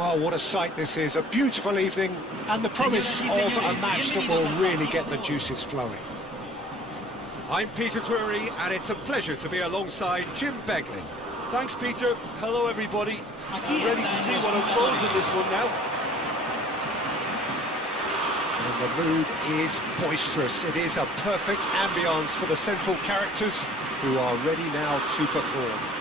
Well, what a sight this is. A beautiful evening and the promise of a match that will really get the juices flowing. I'm Peter Drury, and it's a pleasure to be alongside Jim Beglin. Thanks, Peter. Hello, everybody. I'm ready to see what unfolds in this one now. And the mood is boisterous. It is a perfect ambience for the central characters who are ready now to perform.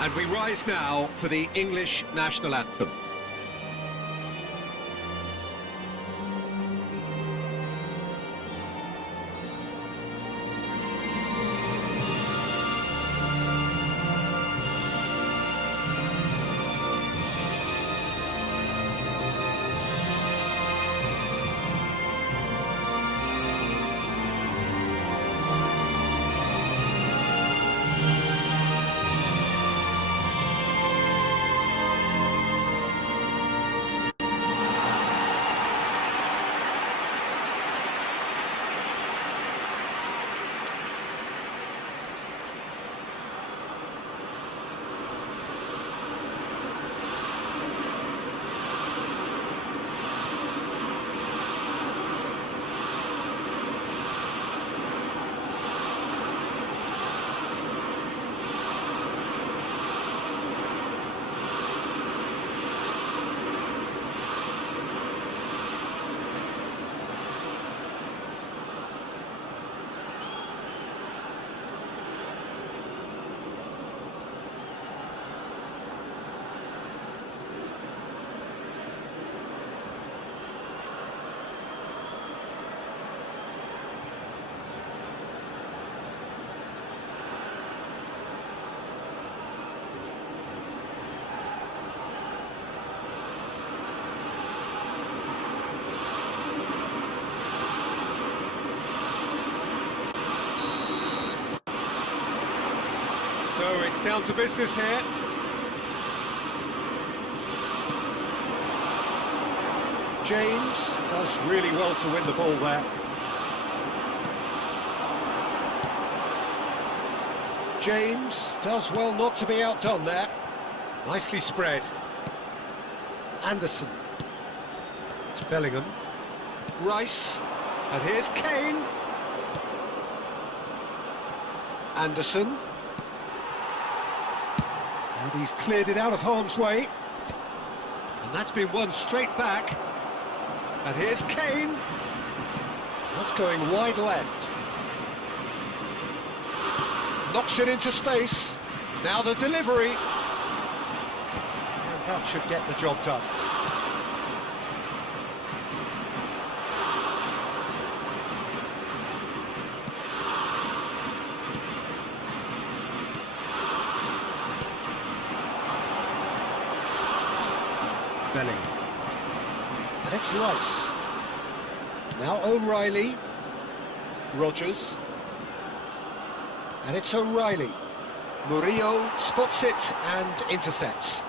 And we rise now for the English national anthem. So it's down to business here. James does really well to win the ball there. James does well not to be outdone there. Nicely spread. Anderson. It's Bellingham. Rice. And here's Kane. Anderson. And he's cleared it out of harm's way. And that's been won straight back. And here's Kane. That's going wide left. Knocks it into space. Now the delivery. And that should get the job done. Bellingham. And it's Rice. Now O'Reilly. Rodgers. And it's O'Reilly. Murillo spots it and intercepts.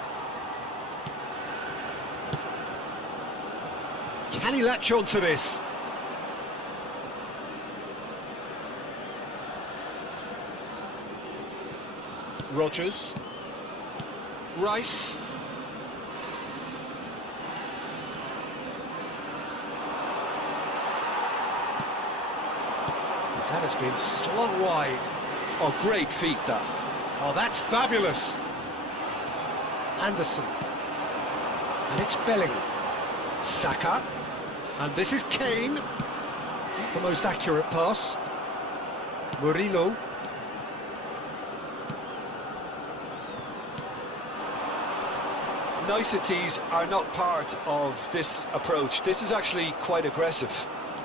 Can he latch on to this? Rodgers. Rice. That has been slung wide. Oh, great feat, that. Oh, that's fabulous. Anderson. And it's Bellingham. Saka. And this is Kane. Not the most accurate pass. Murillo. Niceties are not part of this approach. This is actually quite aggressive.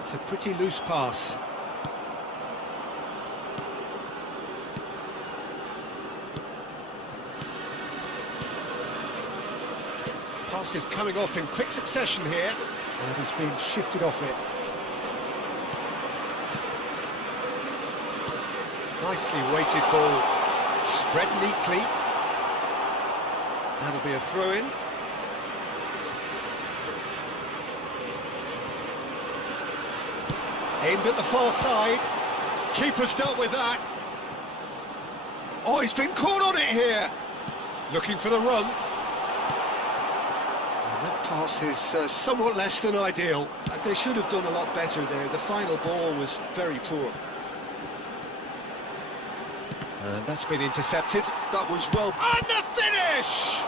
It's a pretty loose pass. Pass is coming off in quick succession here, and he's been shifted off it. Nicely weighted ball, spread neatly. That'll be a throw-in. Aimed at the far side. Keeper's dealt with that. Oh, he's been caught on it here. Looking for the run. And that pass is somewhat less than ideal. They should have done a lot better there. The final ball was very poor. And that's been intercepted. That was well... And the finish!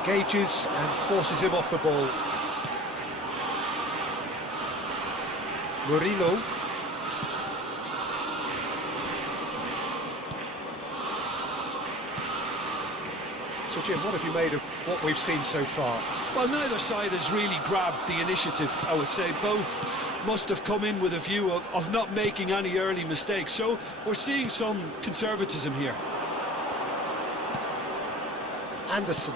Engages and forces him off the ball. Murillo. So Jim, what have you made of what we've seen so far? Well, neither side has really grabbed the initiative, I would say. Both must have come in with a view of not making any early mistakes. So we're seeing some conservatism here. Anderson.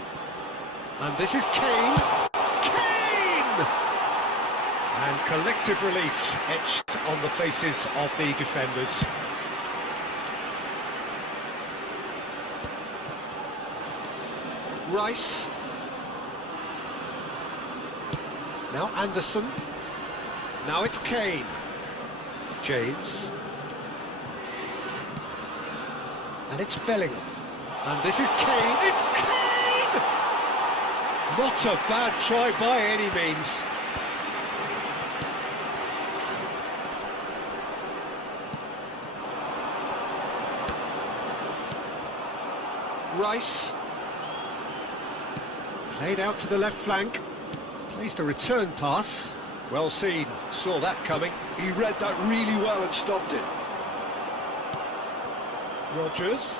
And this is Kane. Kane! And collective relief etched on the faces of the defenders. Rice. Now Anderson. Now it's Kane. James. And it's Bellingham. And this is Kane. It's Kane! Not a bad try by any means. Rice. Played out to the left flank. Plays the return pass. Well seen. Saw that coming. He read that really well and stopped it. Rodgers.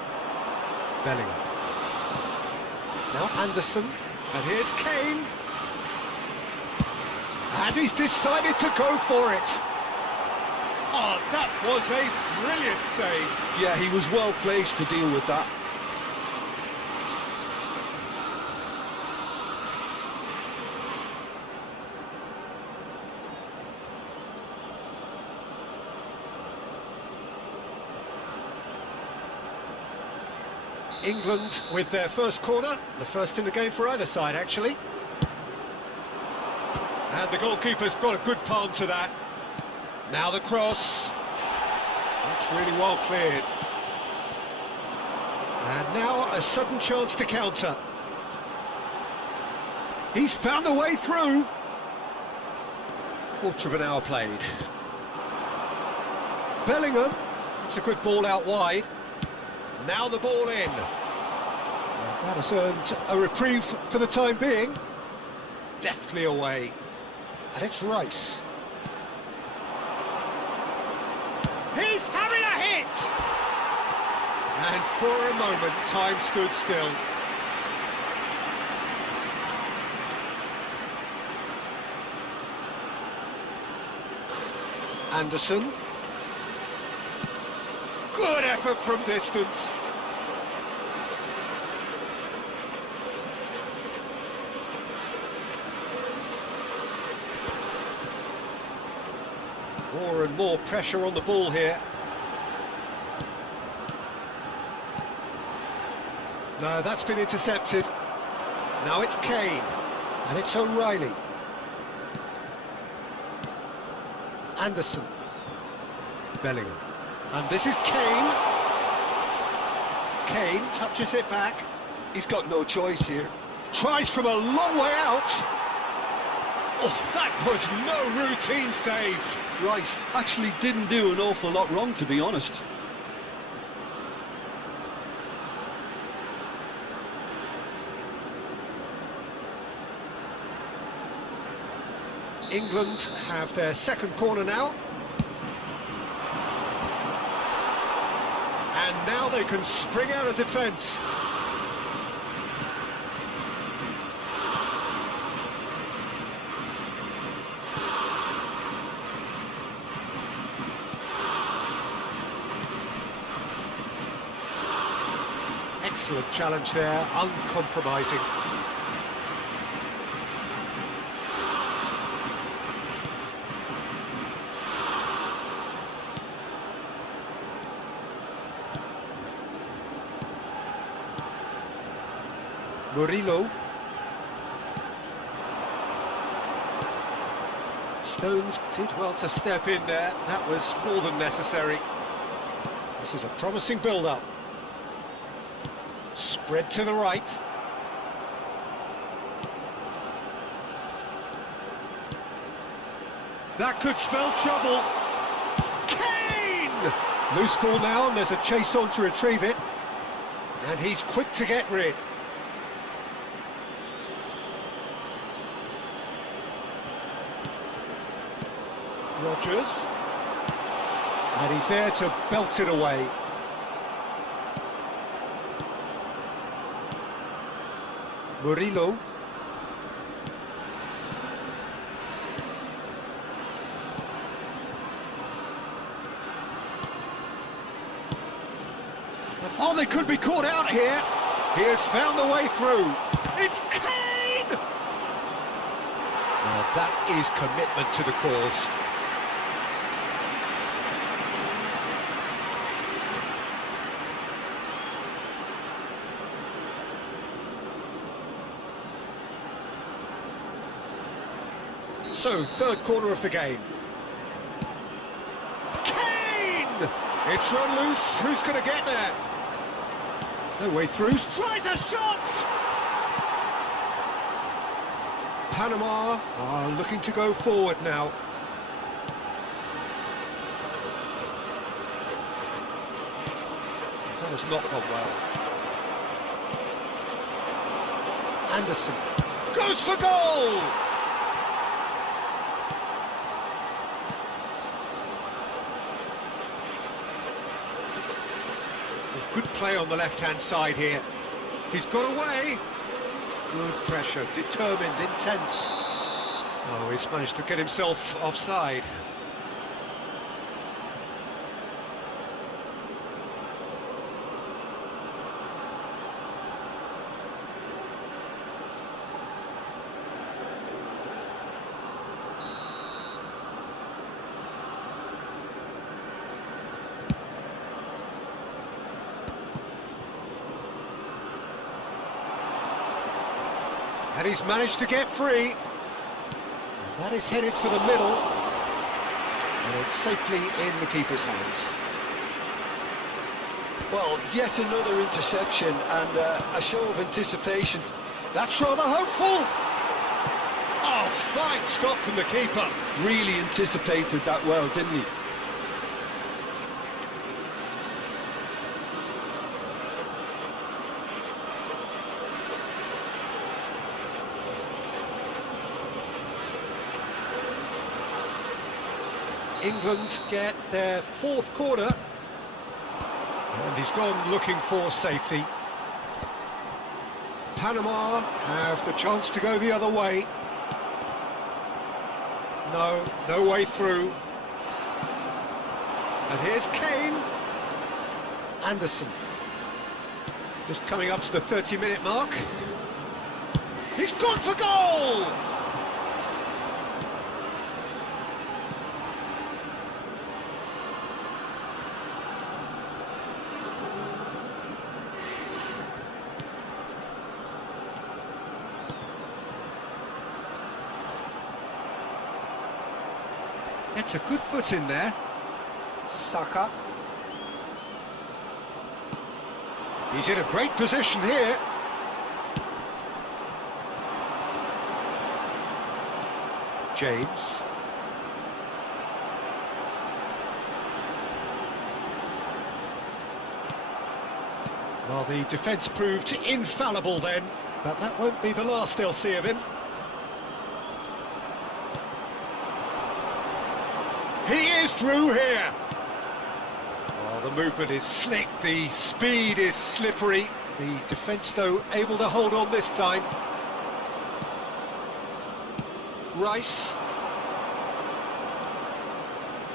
Bellingham. Now Anderson. And here's Kane. And he's decided to go for it. Oh, that was a brilliant save. Yeah, he was well placed to deal with that. England with their first corner, the first in the game for either side, actually. And the goalkeeper's got a good palm to that. Now the cross. That's really well cleared. And now a sudden chance to counter. He's found a way through. Quarter of an hour played. Bellingham. It's a good ball out wide. Now the ball in. That has earned a reprieve for the time being. Deftly away. And it's Rice. He's having a hit! And for a moment, time stood still. Anderson. Good effort from distance. More and more pressure on the ball here. No, that's been intercepted. Now it's Kane. And it's O'Reilly. Anderson. Bellingham. And this is Kane. Kane touches it back. He's got no choice here. Tries from a long way out. Oh, that was no routine save. Rice actually didn't do an awful lot wrong, to be honest. England have their second corner now. And now they can spring out of defence. Excellent challenge there, uncompromising. Murillo. Stones Did well to step in there. That was more than necessary. This is a promising build-up. Spread to the right. That could spell trouble. Kane! Loose ball now, and there's a chase on to retrieve it. And he's quick to get rid. Rodgers. And he's there to belt it away. Murillo. Oh, they could be caught out here. He has found a way through. It's Kane! Now that is commitment to the cause. So, third corner of the game. Kane! It's run loose. Who's going to get there? No way through. Tries a shot! Panama are looking to go forward now. That has not gone well. Anderson Goes for goal! Good play on the left-hand side here. He's got away. Good pressure, determined, intense. Oh, he's managed to get himself offside. And he's managed to get free. And that is headed for the middle. And it's safely in the keeper's hands. Well, yet another interception and a show of anticipation. That's rather hopeful. Oh, fine stop from the keeper. Really anticipated that well, didn't he? England get their fourth corner. And he's gone looking for safety. Panama have the chance to go the other way. No way through. And here's Kane. Anderson. Just coming up to the 30-minute mark. He's gone for goal! It's a good foot in there. Saka. He's in a great position here. James. Well, the defence proved infallible then, but that won't be the last they'll see of him. He is through here. Well, the movement is slick, the speed is slippery. The defence, though, able to hold on this time. Rice.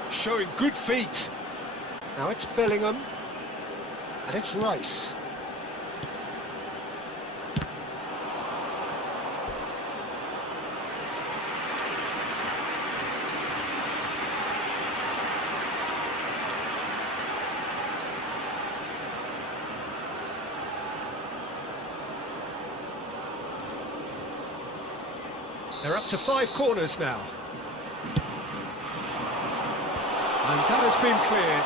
Showing good feet. Now it's Bellingham. And it's Rice. They're up to 5 corners now. And that has been cleared.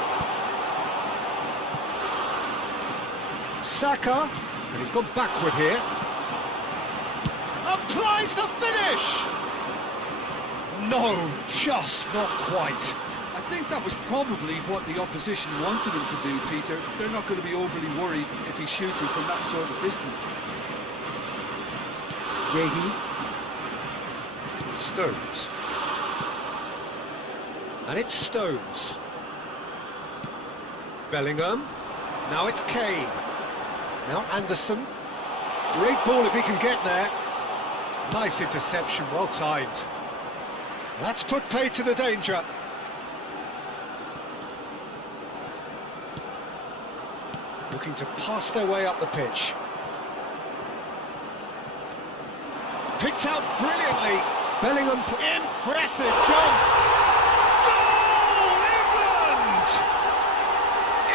Saka, and he's gone backward here. Applies the finish! No, just not quite. I think that was probably what the opposition wanted him to do, Peter. They're not going to be overly worried if he's shooting from that sort of distance. Yehi. Stones. And it's Stones. Bellingham. Now it's Kane. Now Anderson. Great ball if he can get there. Nice interception, well timed. That's put play to the danger. Looking to pass their way up the pitch. Picked out brilliantly. Bellingham, impressive jump. Goal, England!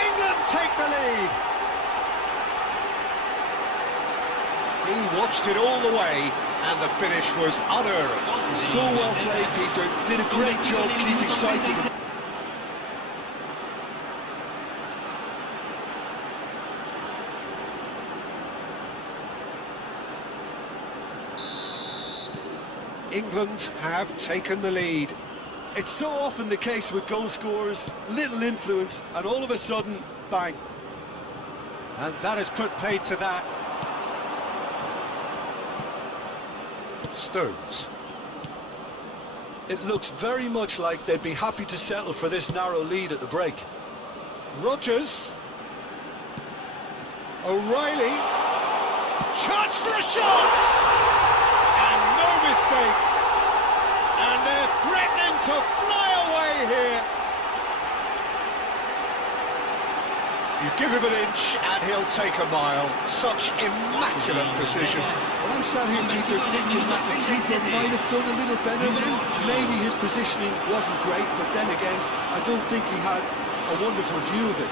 England take the lead. He watched it all the way, and the finish was unerring. So well played, Peter. Did a great job keeping sight of the... England have taken the lead. It's so often the case with goal scorers, little influence, and all of a sudden, bang. And that has put paid to that. Stones. It looks very much like they'd be happy to settle for this narrow lead at the break. Rodgers. O'Reilly. Chance for a shot! And no mistake. And they're threatening to fly away here. You give him an inch and he'll take a mile. Such immaculate precision. Well, I'm sat here, Peter, thinking that the keeper might have done a little better then. Maybe his positioning wasn't great, but then again, I don't think he had a wonderful view of it.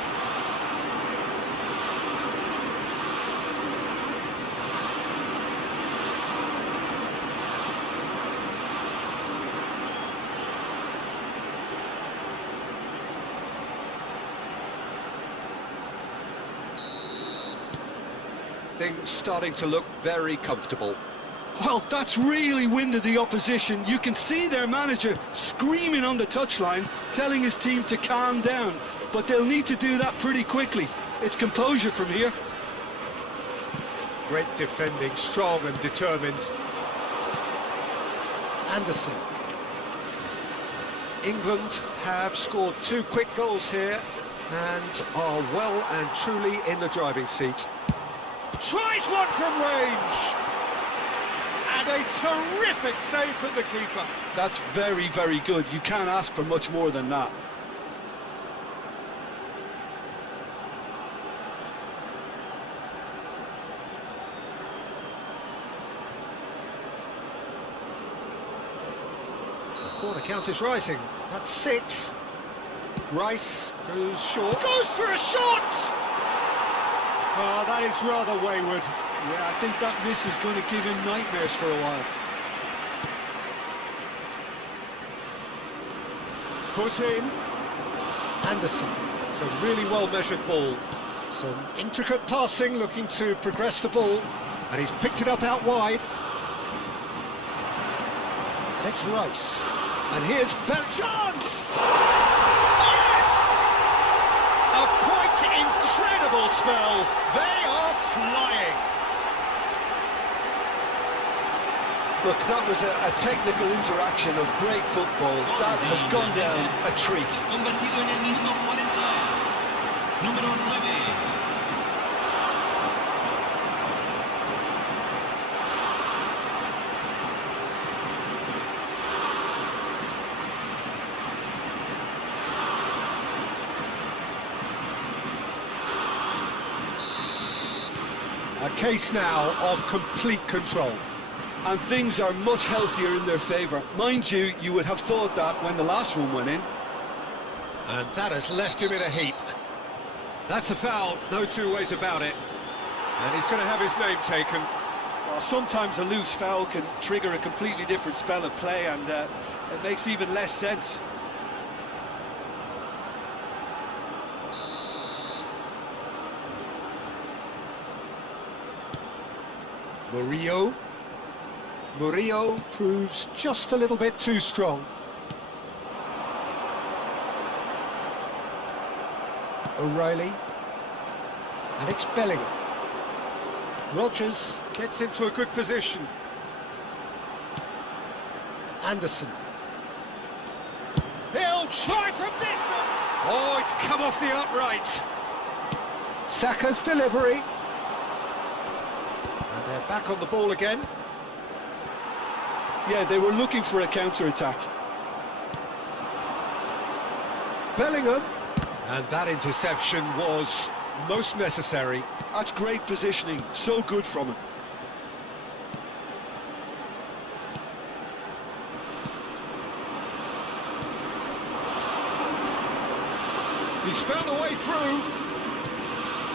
Things starting to look very comfortable. Well, that's really winded the opposition. You can see their manager screaming on the touchline, telling his team to calm down. But they'll need to do that pretty quickly. It's composure from here. Great defending, strong and determined. Anderson. England have scored 2 quick goals here and are well and truly in the driving seat. Tries one from range! And a terrific save from the keeper. That's very, very good. You can't ask for much more than that. The corner count is rising. That's 6. Rice goes short. Goes for a shot! Oh, that is rather wayward. Yeah, I think that miss is going to give him nightmares for a while. Foot in. Anderson. It's a really well-measured ball. Some intricate passing, looking to progress the ball. And he's picked it up out wide. And it's Rice. And here's Bell. Chance! Yes! A quite incredible spell. They are flying. Look, that was a technical interaction of great football. That has gone down a treat. Convertido en el minuto 40. Número 9. A case now of complete control. And things are much healthier in their favour. Mind you, you would have thought that when the last one went in. And that has left him in a heap. That's a foul, no 2 ways about it. And he's going to have his name taken. Well, sometimes a loose foul can trigger a completely different spell of play, and it makes even less sense. Murillo. Murillo proves just a little bit too strong. O'Reilly. And it's Bellingham. Rodgers gets into a good position. Anderson. He'll try from distance! Oh, it's come off the upright. Saka's delivery. And they're back on the ball again. Yeah, they were looking for a counter-attack. Bellingham. And that interception was most necessary. That's great positioning, so good from him. He's found a way through.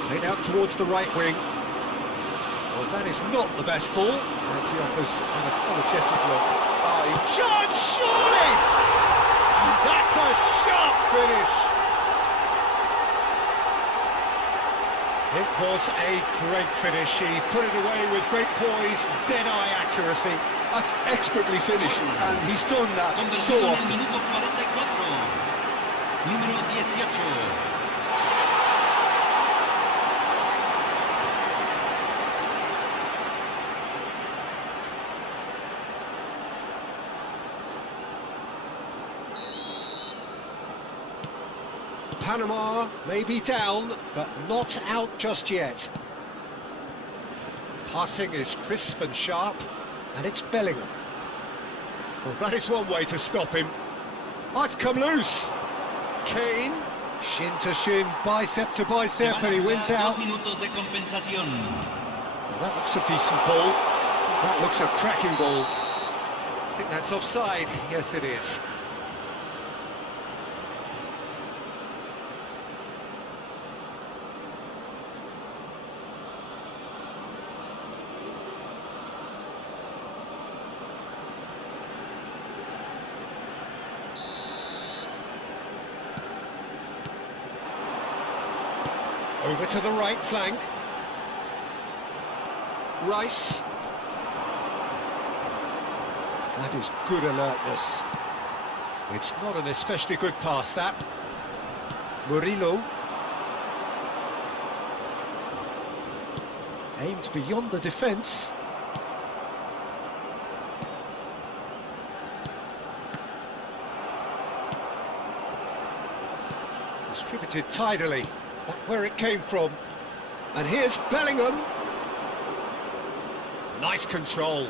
Played out towards the right wing. Well, that is not the best ball. And he offers an apologetic look. Chance, surely! That's a sharp finish. It was a great finish. He put it away with great poise, dead-eye accuracy. That's expertly finished, and he's done that so Convertido en el often. minuto 44. Número 18. Panama may be down, but not out just yet. Passing is crisp and sharp, and it's Bellingham. Well, that is one way to stop him. Oh, it's come loose. Kane, shin to shin, bicep to bicep, and he wins out. 2 minutos de compensación. Well, that looks a decent ball. That looks a cracking ball. I think that's offside. Yes, it is. Over to the right flank. Rice. That is good alertness. It's not an especially good pass, that. Murillo. Aimed beyond the defence. Distributed tidily. Back where it came from. And here's Bellingham. Nice control.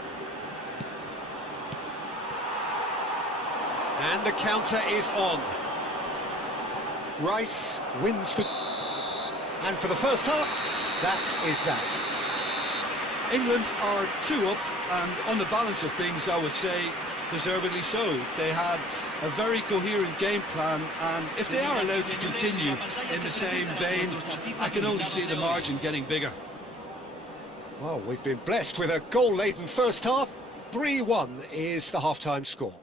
And the counter is on. Rice wins the... And for the first half, that is that. England are 2 up, and on the balance of things, I would say deservedly so. They had a very coherent game plan, and if they are allowed to continue in the same vein, I can only see the margin getting bigger. Well, we've been blessed with a goal-laden first half. 3-1 is the half-time score.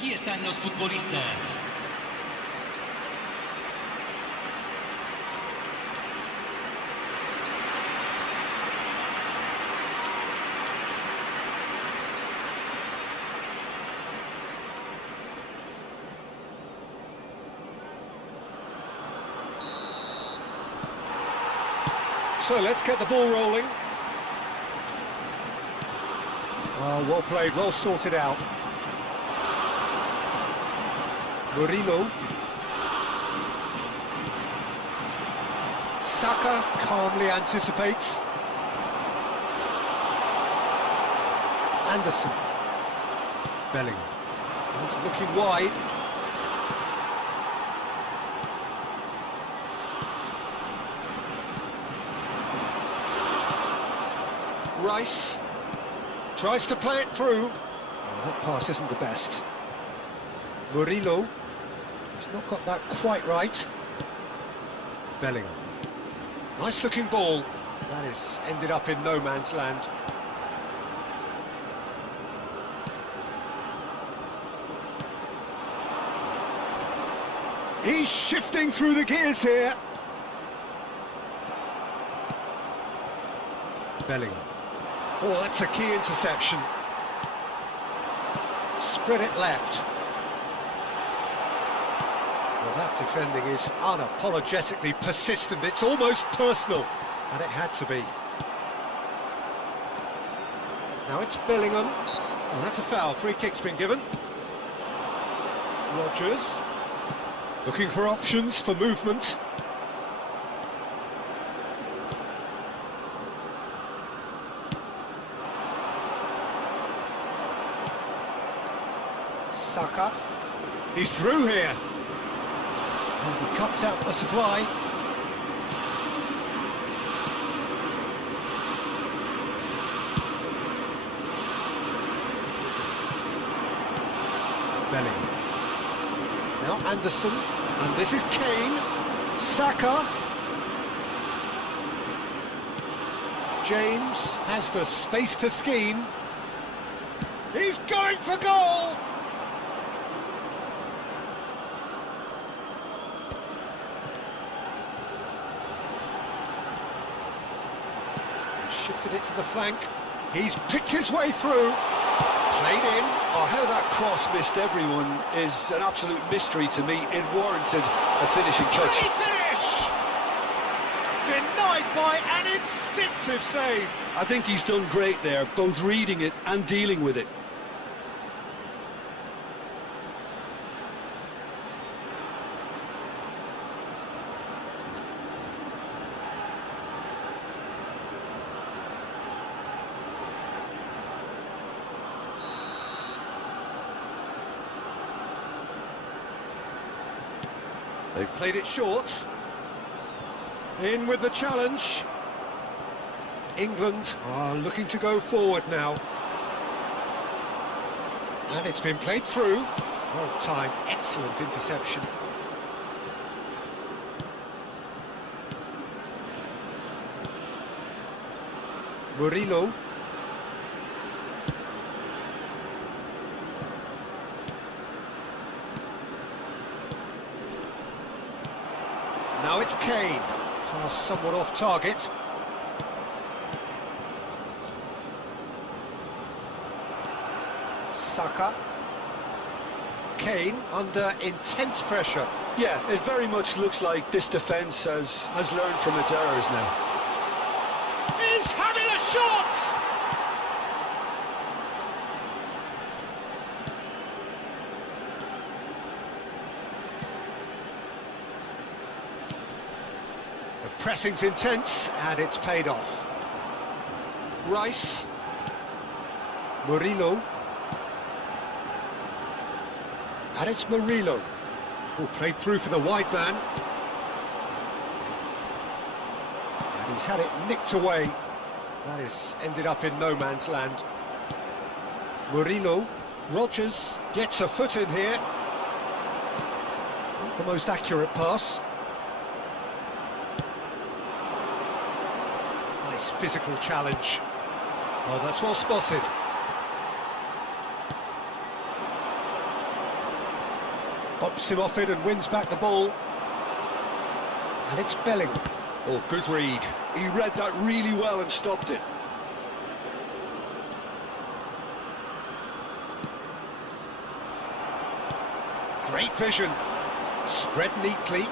Aquí están los futbolistas. So let's get the ball rolling. Oh, well played, well sorted out. Murillo. Saka calmly anticipates. Anderson. Bellingham. He's looking wide. Rice tries to play it through. Oh, that pass isn't the best. Murillo. He's not got that quite right. Bellingham. Nice looking ball. That is ended up in no man's land. He's shifting through the gears here. Bellingham. Oh, that's a key interception. Spread it left. Well, that defending is unapologetically persistent. It's almost personal, and it had to be. Now it's Bellingham. Oh, that's a foul. Free kick's been given. Rodgers looking for options for movement. Saka. He's through here. And he cuts out the supply. Bellingham. Now Anderson. And this is Kane. Saka. James has the space to scheme. He's going for goal! Shifted it to the flank. He's picked his way through. Played in. Oh, how that cross missed everyone is an absolute mystery to me. It warranted a finishing touch. Can he finish? Denied by an instinctive save. I think he's done great there, both reading it and dealing with it. They've played it short. In with the challenge. England are looking to go forward now. And it's been played through. Well timed, excellent interception. Murillo. Now it's Kane. Pass somewhat off target. Saka. Kane under intense pressure. Yeah, it very much looks like this defence has learned from its errors now. He's having a shot! The pressing's intense, and it's paid off. Rice. Murillo. And it's Murillo. Oh, played through for the wide man. And he's had it nicked away. That is ended up in no man's land. Murillo. Rodgers gets a foot in here. Not the most accurate pass. Nice physical challenge. Oh, that's well spotted. Bops him off it and wins back the ball. And it's Bellingham. Oh, good read. He read that really well and stopped it. Great vision. Spread neatly.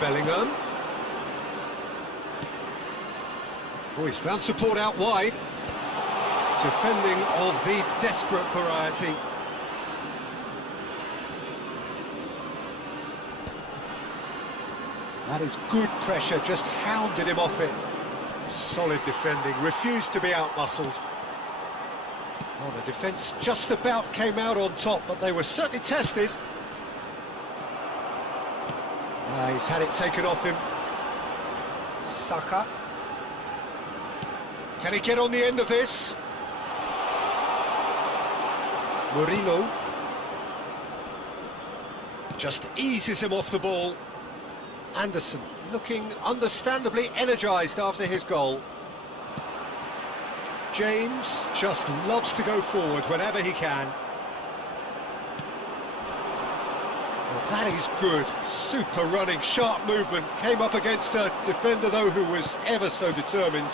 Bellingham. Oh, he's found support out wide. Defending of the desperate variety. That is good pressure, just hounded him off it. Solid defending, refused to be outmuscled. Oh, the defence just about came out on top, but they were certainly tested. He's had it taken off him. Saka. Can he get on the end of this? Mourinho. Just eases him off the ball. Anderson looking understandably energised after his goal. James just loves to go forward whenever he can. Well, that is good. Super running, sharp movement. Came up against a defender, though, who was ever so determined.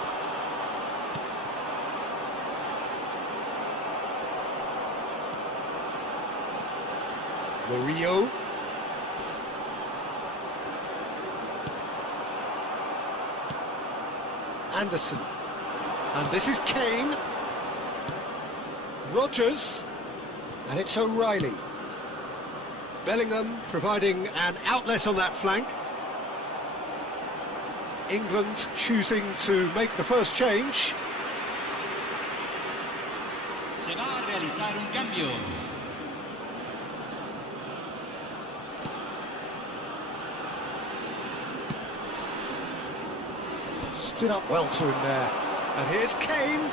Murillo. Anderson. And this is Kane. Rodgers. And it's O'Reilly. Bellingham providing an outlet on that flank. England choosing to make the first change. Se va a realizar un cambio. Stood up well to him there. And here's Kane.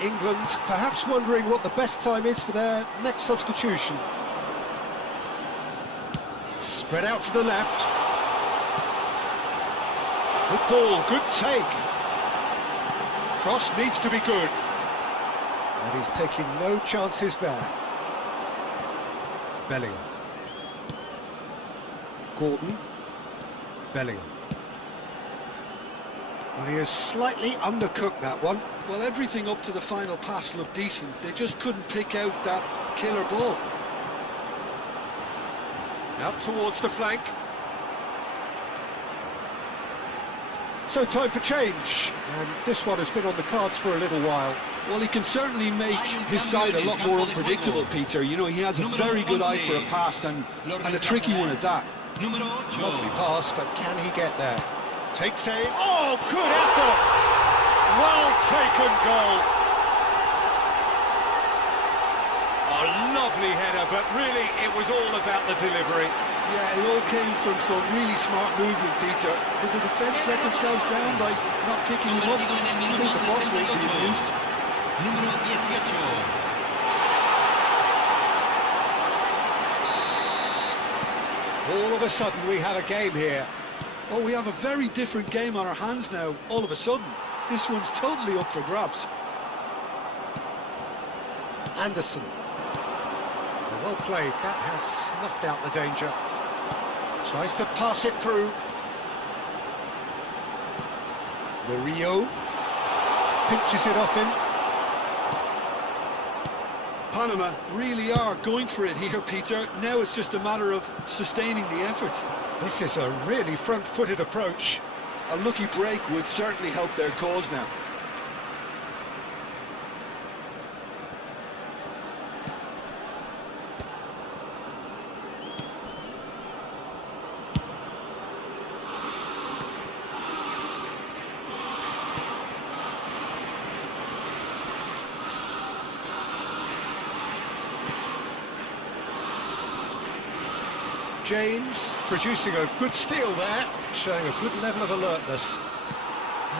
England perhaps wondering what the best time is for their next substitution. Spread out to the left. Good ball, good take. Cross needs to be good. And he's taking no chances there. Bellingham. Gordon. Bellingham. Well, he has slightly undercooked that one. Well, everything up to the final pass looked decent. They just couldn't pick out that killer ball. Out towards the flank. So time for change. And this one has been on the cards for a little while. Well, he can certainly make his side a lot more unpredictable, Peter. You know, he has a very good eye for a pass and a tricky one at that. Lovely pass, but can he get there? Takes aim. Oh, good effort! Well taken goal. A lovely header, but really it was all about the delivery. Yeah, it all came from some really smart movement, Peter. Did the defence let themselves down by not picking him up? I think the boss will be amused. Número 18. All of a sudden we have a game here. Oh, we have a very different game on our hands now, all of a sudden. This one's totally up for grabs. Anderson. Well played, that has snuffed out the danger. Tries to pass it through. Murillo. Pinches it off him. Panama really are going for it here, Peter. Now it's just a matter of sustaining the effort. This is a really front-footed approach. A lucky break would certainly help their cause now. James producing a good steal there, showing a good level of alertness.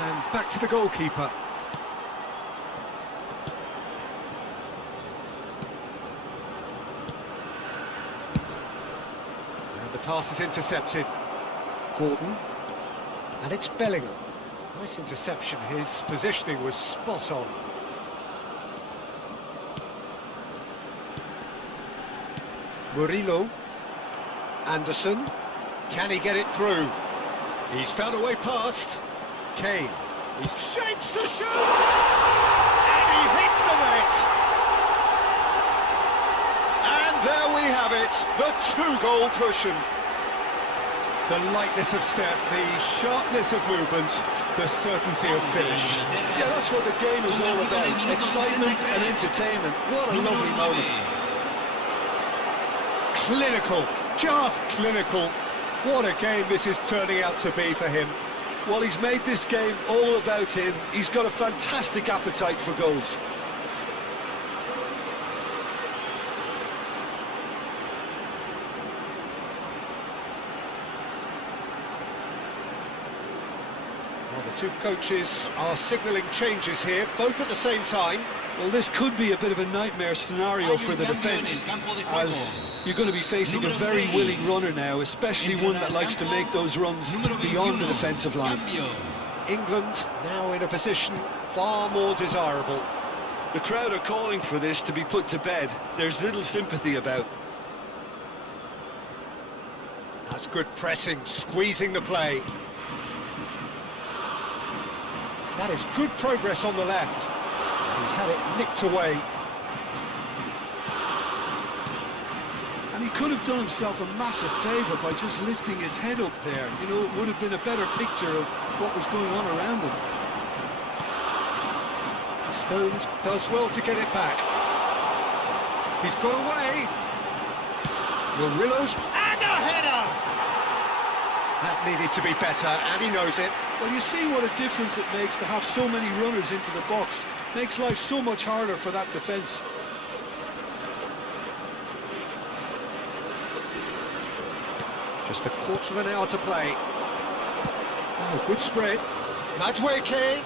And back to the goalkeeper. And the pass is intercepted. Gordon. And it's Bellingham. Nice interception, his positioning was spot on. Murillo. Anderson. Can he get it through? He's found a way past. Kane. He shapes to shoot! And he hits the net! And there we have it, the two-goal cushion. The lightness of step, the sharpness of movement, the certainty of finish. Yeah, that's what the game is all about. Excitement and entertainment. What a lovely moment. Clinical, just clinical. What a game this is turning out to be for him. Well, he's made this game all about him. He's got a fantastic appetite for goals. Well, the two coaches are signalling changes here, both at the same time. Well, this could be a bit of a nightmare scenario for the defence, as you're going to be facing a very willing runner now, especially one that likes to make those runs beyond the defensive line. England now in a position far more desirable. The crowd are calling for this to be put to bed. There's little sympathy about. That's good pressing, squeezing the play. That is good progress on the left. He's had it nicked away. And he could have done himself a massive favour by just lifting his head up there. You know, it would have been a better picture of what was going on around him. Stones does well to get it back. He's got away. Murillo's and a header! That needed to be better, and he knows it. Well, you see what a difference it makes to have so many runners into the box. Makes life so much harder for that defence. Just a quarter of an hour to play. Oh, good spread. Madueke.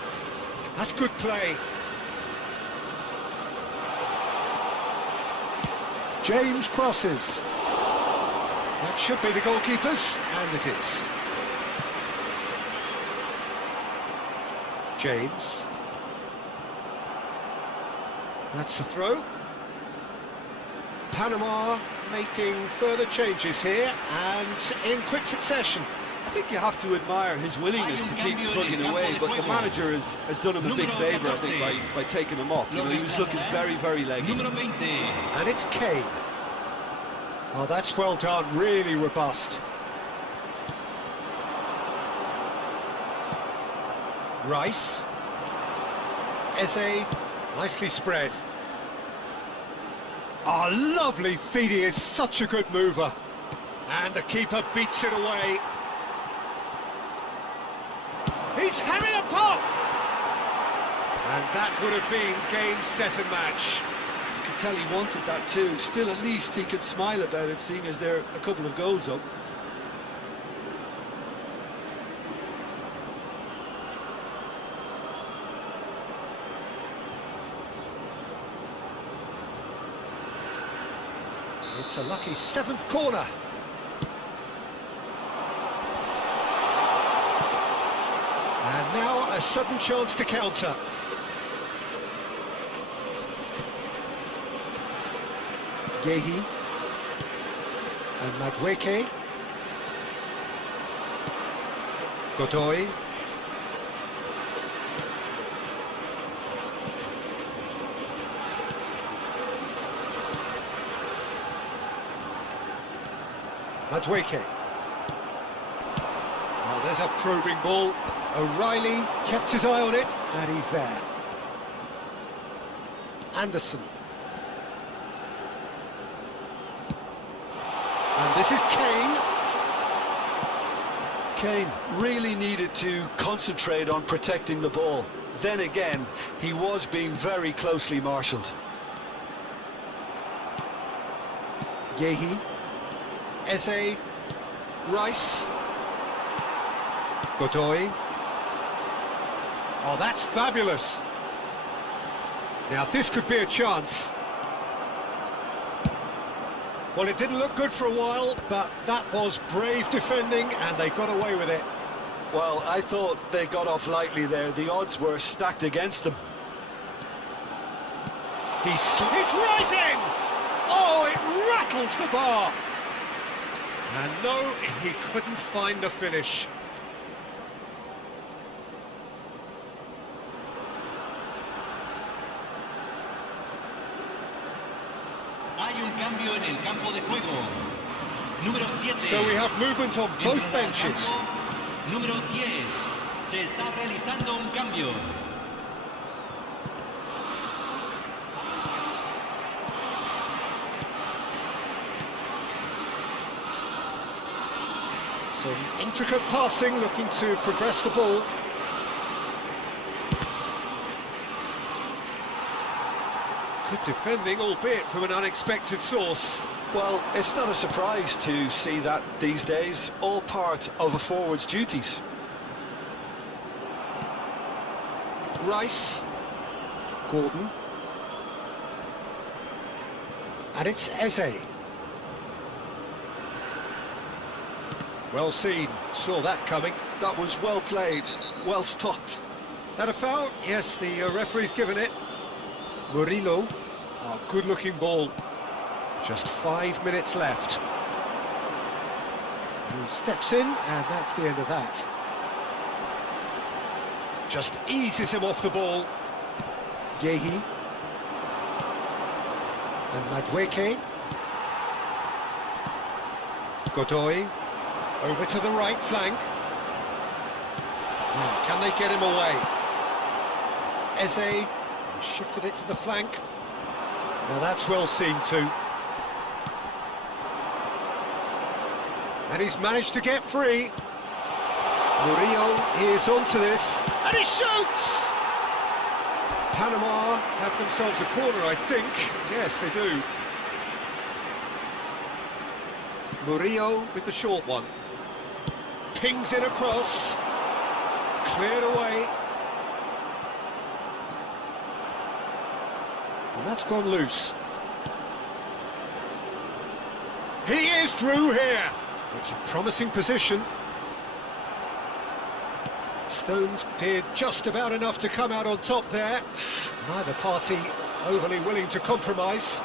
That's good play. James crosses. That should be the goalkeeper's, and it is. James. That's the throw. Panama making further changes here, and in quick succession. I think you have to admire his willingness to keep plugging away, but the manager has done him a big favour, I think, by taking him off. You know, he was looking very, very leggy. And it's Kane. Oh, that's well done, really robust. Rice. Eze, nicely spread. Oh, lovely feed, he is such a good mover. And the keeper beats it away. He's having a pop! And that would have been game, set and match. You could tell he wanted that too. Still, at least he could smile about it, seeing as they're a couple of goals up. It's a lucky seventh corner. And now a sudden chance to counter. Gehi. And Madueke. Godoy. Madueke. Oh, there's a probing ball. O'Reilly kept his eye on it, and he's there. Anderson. And this is Kane. Kane really needed to concentrate on protecting the ball. Then again, he was being very closely marshalled. Gehi. Eze. Rice. Godoy. Oh, that's fabulous. Now, this could be a chance. Well, it didn't look good for a while, but that was brave defending, and they got away with it. Well, I thought they got off lightly there. The odds were stacked against them. It's rising! Oh, it rattles the bar! And no, he couldn't find the finish. Hay un cambio en el campo de juego. Número 7. So we have movement on both Entrará al benches. campo, número 10. Se está realizando un cambio. Some intricate passing, looking to progress the ball. Good defending, albeit from an unexpected source. Well, it's not a surprise to see that these days, all part of a forward's duties. Rice. Gordon. And it's Eze. Well seen, saw that coming. That was well played, well stopped. That a foul? Yes, the referee's given it. Murillo. Oh, good-looking ball. Just 5 minutes left. He steps in, and that's the end of that. Just eases him off the ball. Gehi. And Madueke. Godoy. Over to the right flank. Now, can they get him away? Eze. He shifted it to the flank. Now that's well seen too. And he's managed to get free. Murillo is onto this, and he shoots! Panama have themselves a corner, I think. Yes, they do. Murillo with the short one. Pings in across. Cleared away. And that's gone loose. He is through here. It's a promising position. Stones did just about enough to come out on top there. Neither party overly willing to compromise.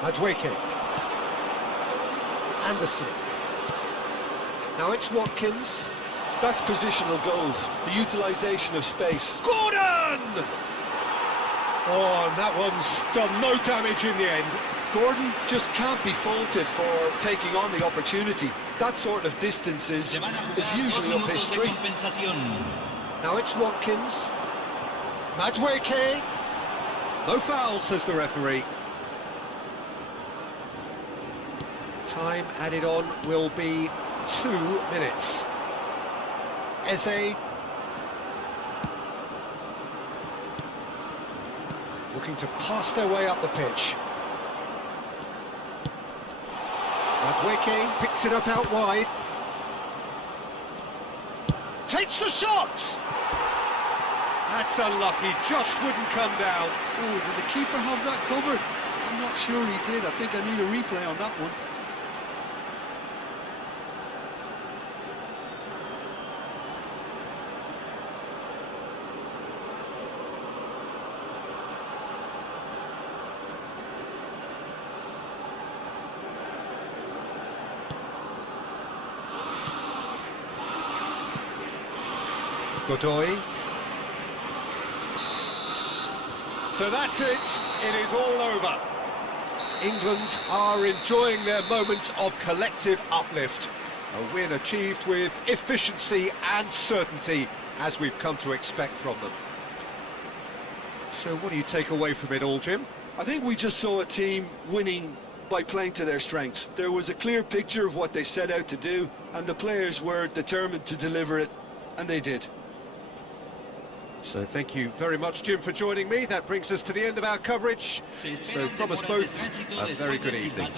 Madueke. Anderson. Now it's Watkins. That's positional goal, the utilisation of space. Gordon! Oh, and that one's done no damage in the end. Gordon just can't be faulted for taking on the opportunity. That sort of distance is usually up his street. Now it's Watkins. Madueke. No foul, says the referee. Time added on will be 2 minutes. Eze. Looking to pass their way up the pitch. Madueke picks it up out wide. Takes the shot! That's unlucky, just wouldn't come down. Oh, did the keeper have that covered? I'm not sure he did. I think I need a replay on that one. Godoy. So that's it. It is all over. England are enjoying their moment of collective uplift. A win achieved with efficiency and certainty, as we've come to expect from them. So what do you take away from it all, Jim? I think we just saw a team winning by playing to their strengths. There was a clear picture of what they set out to do, and the players were determined to deliver it, and they did. So thank you very much, Jim, for joining me. That brings us to the end of our coverage. So from us both, a very good evening.